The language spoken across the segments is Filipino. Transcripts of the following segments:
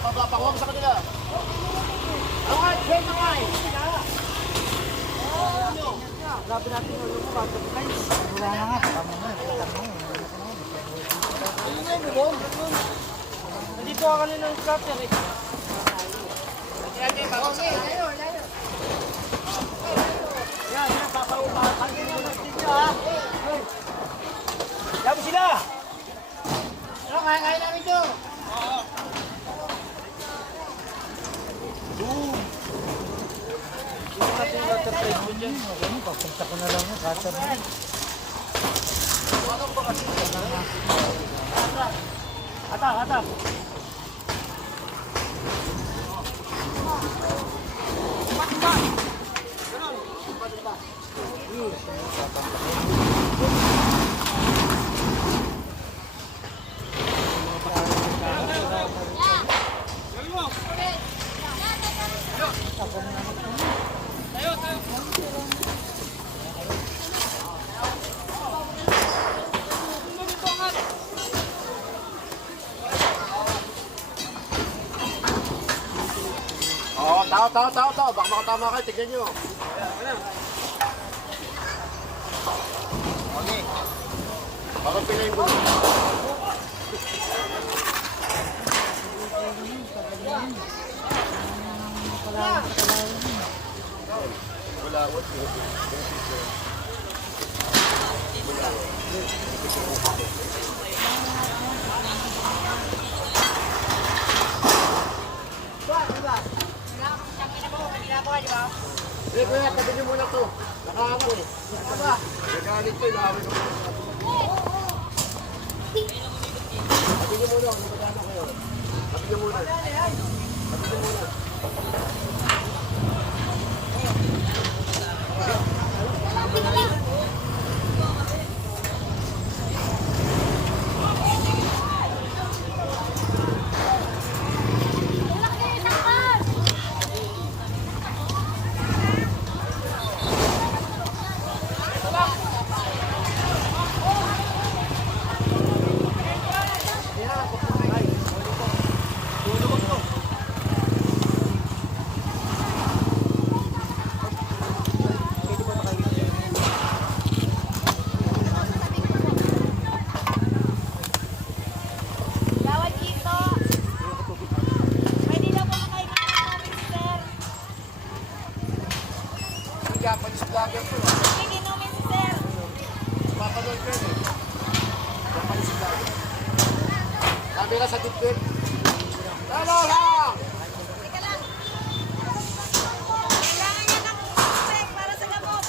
Pagpapawag sa kanila. Okay, great na kayo. Grabe natin yung ulo mo, wala na nga, tama na. Nandito ka kanina ng scatter eh. Yan, papaupakan din yung masjid ha. Labi sila! Ano, kaya namin ito. Dito natin yung water trade mo dyan. Pagpunta ko na lang yung cutter mo. Atak! Oo, tao. Baka makatama kayo, tignan nyo. Okay. Bakit pinayin ko? Hindi, kuya, tabi niyo muna to. Nakaano eh. Nagalit ko, inaawin ko. Tabi niyo muna, kung magkano kayo. Tabi niyo muna. Japanese vlogger po. Papanood ko yun eh. Japanese vlogger. Camera sa dipit. Talo lang! Kailangan niya ng respect para sa gamot.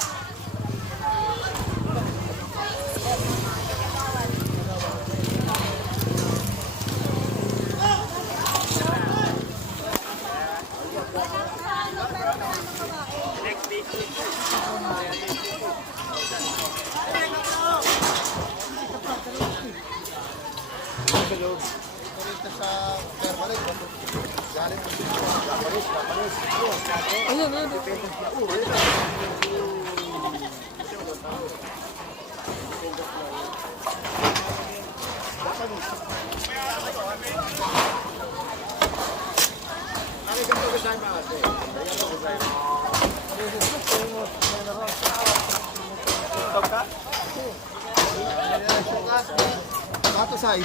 Batusay.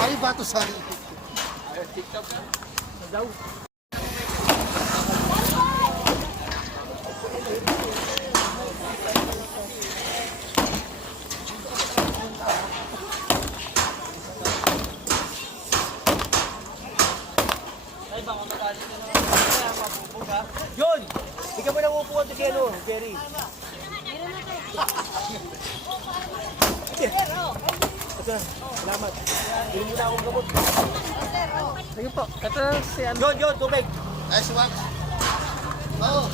Ay, batusay. TikTok ka? Daw. Yun! Hindi ka ba nang upuan to si ano, Jerry? Ito, salamat. Hindi mo na akong gamot. Sige po, ito si ano. Yun, tubig. Ay, suwak. Oo.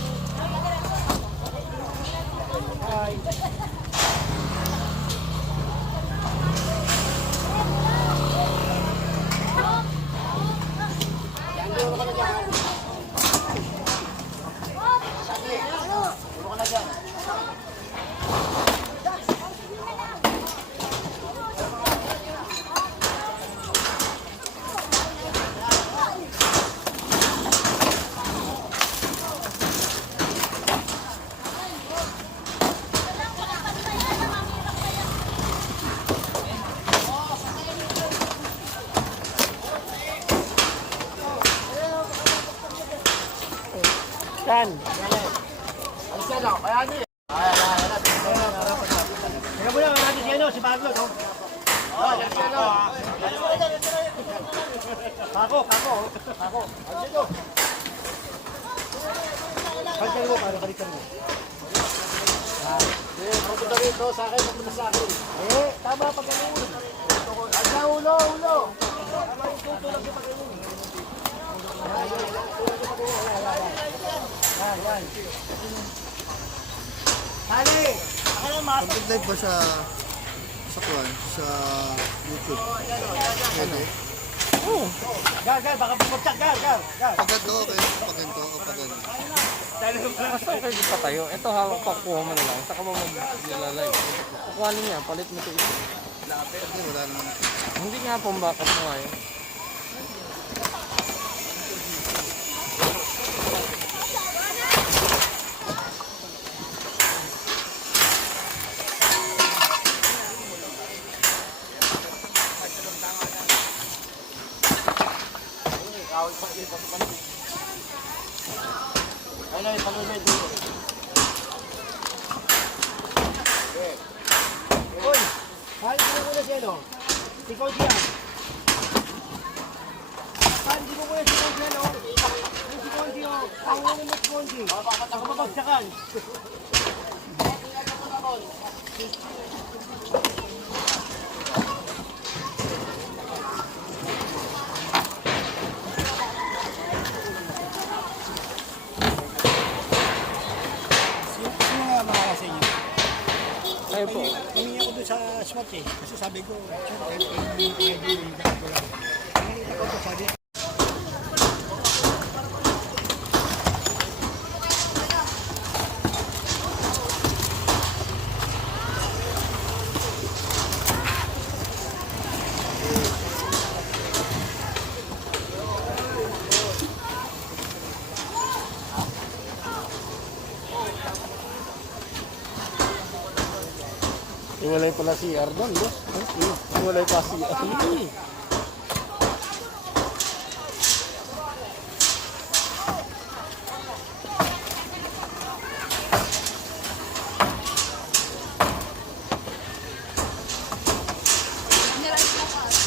Hi. Saan? Ano siya no? Kaya ano eh. Teka muna, natin si ano, si Baglo, no? Oh, yan siya no. Kako. Ano siya no? Balikan mo, para balikan mo. Pupunta rito sa akin, pupunta sa akin. Tama pag ganun. Ang ulo. Hali! Content live ba sa kuwan? Sa YouTube? Pwede? Gal, baka bumagsak, gal. Pag ganito, okay. Pag ganito, o pag ganito. Basta okay din pa tayo. Ito hawak pa, kuha mo na lang. Saka mo mag-live. Kukuhanin niya, palit mo ito ito. Hindi, wala naman. Hindi nga pong backup mo ngayon. Ano yung panuloy dito? Uy! Hali mo muna si ano? Si Koji yan. Hali mo muna si Koji yan, oh. Yung si Koji, oh. Ang ulo mo si Koji. Ako mabagsakan. Sino nga makaka sa inyo? Tayo po. Humingi ako doon sa SWAT eh. Kasi sabi ko, sure, kahit hindi ko ID, hindi ko lang. Nakita ko doon, sabi, Iwalay pala si Ardon, boss. Iwalay pa si Ardon.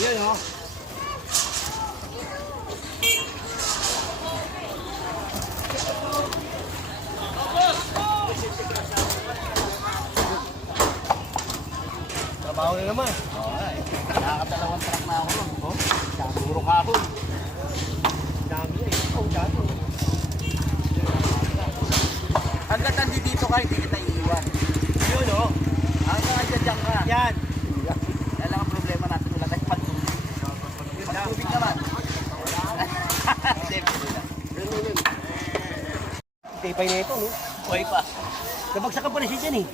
Yan, oh. Trabaho na naman. Nakakadalawang truck na ako nun. Oh, siguro kahon. Dami eh. Oh, dami. Hanggat nandito ka, hindi kita iiwan. Yun, oh. Hanggang andyan ka. Yan. Yan lang ang problema natin. Wala tayong pantubig. Pantubig naman. Hindi, wala. Tipay na ito, no? Buhay pa. Nabagsakan pa na siya dyan, eh.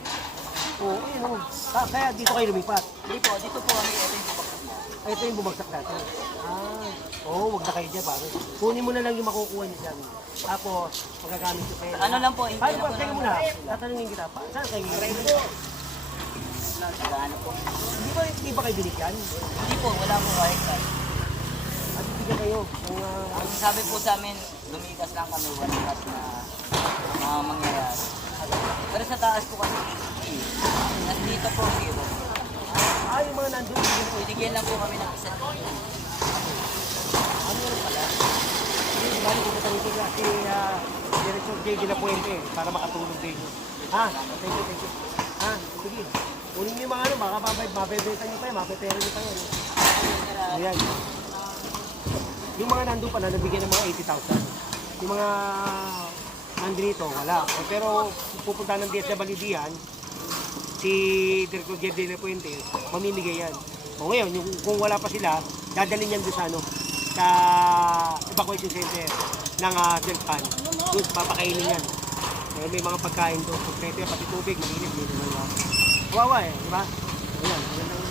Oo, ayun, oh. Kaya dito kayo lumipat. Hindi po, dito po kami. Ito yung bumagsak natin. Oo, wag na kayo dyan, pare. Kunin mo na lang yung makukuha niya dyan. Tapos, magagamit ko kayo. Ano lang po, hindi Paano na ba? po Teka muna. Tatanungin kita pa. Saan kayo? Ano po? Hindi ba kayo binigyan? Hindi po, wala po kahit ka. At bigyan kayo. Ang, Ang sabi po sa amin, lumikas lang kami, walang cash na mangyayari. Pero sa taas po kasi, nandito po, zero. yung mga nandun. Binigyan lang po kami ng isa. Ano yun pala? Hindi, bali ko natanong ko si Director J. De La Puente para makatulong din. Thank you. Sige. Kunin niyo yung mga ano, baka mabebenta niyo pa yan, mapepera niyo pa yan. Ayan. Yung mga nandun pala, nabigyan ng mga 80,000. Yung mga nandito, wala. Pero pupunta ng DSWD yan, si Director J. De La Puente, mamimigay yan. O ngayon, kung wala pa sila, dadalhin yan doon sa ano, sa evacuation center ng Delpan. Doon, papakainin yan. May mga pagkain doon. Pagkete, pati tubig, mainit, may naman. Kawawa eh, di ba? Ayan, yan ang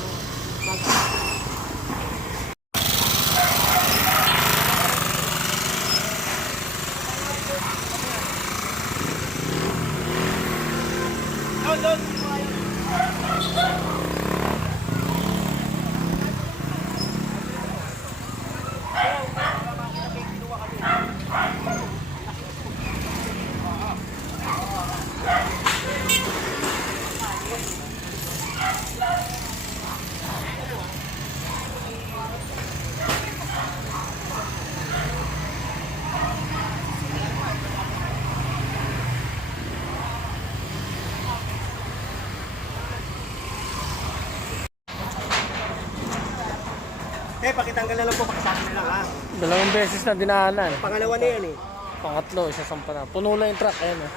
pakitanggal na lang po, pakisabi na lang ha. Dalawang beses na dinaanan. Pangalawa na yan eh. Pangatlo, isa sampa na. Puno lang yung truck, ayan oh.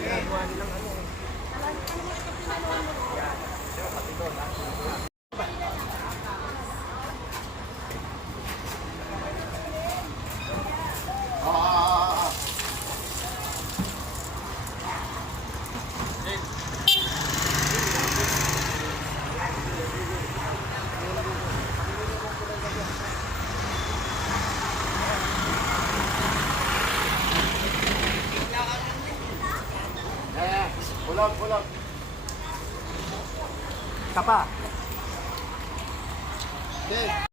Ginagawa nilang ano eh. Pulang. Isa pa. Okay.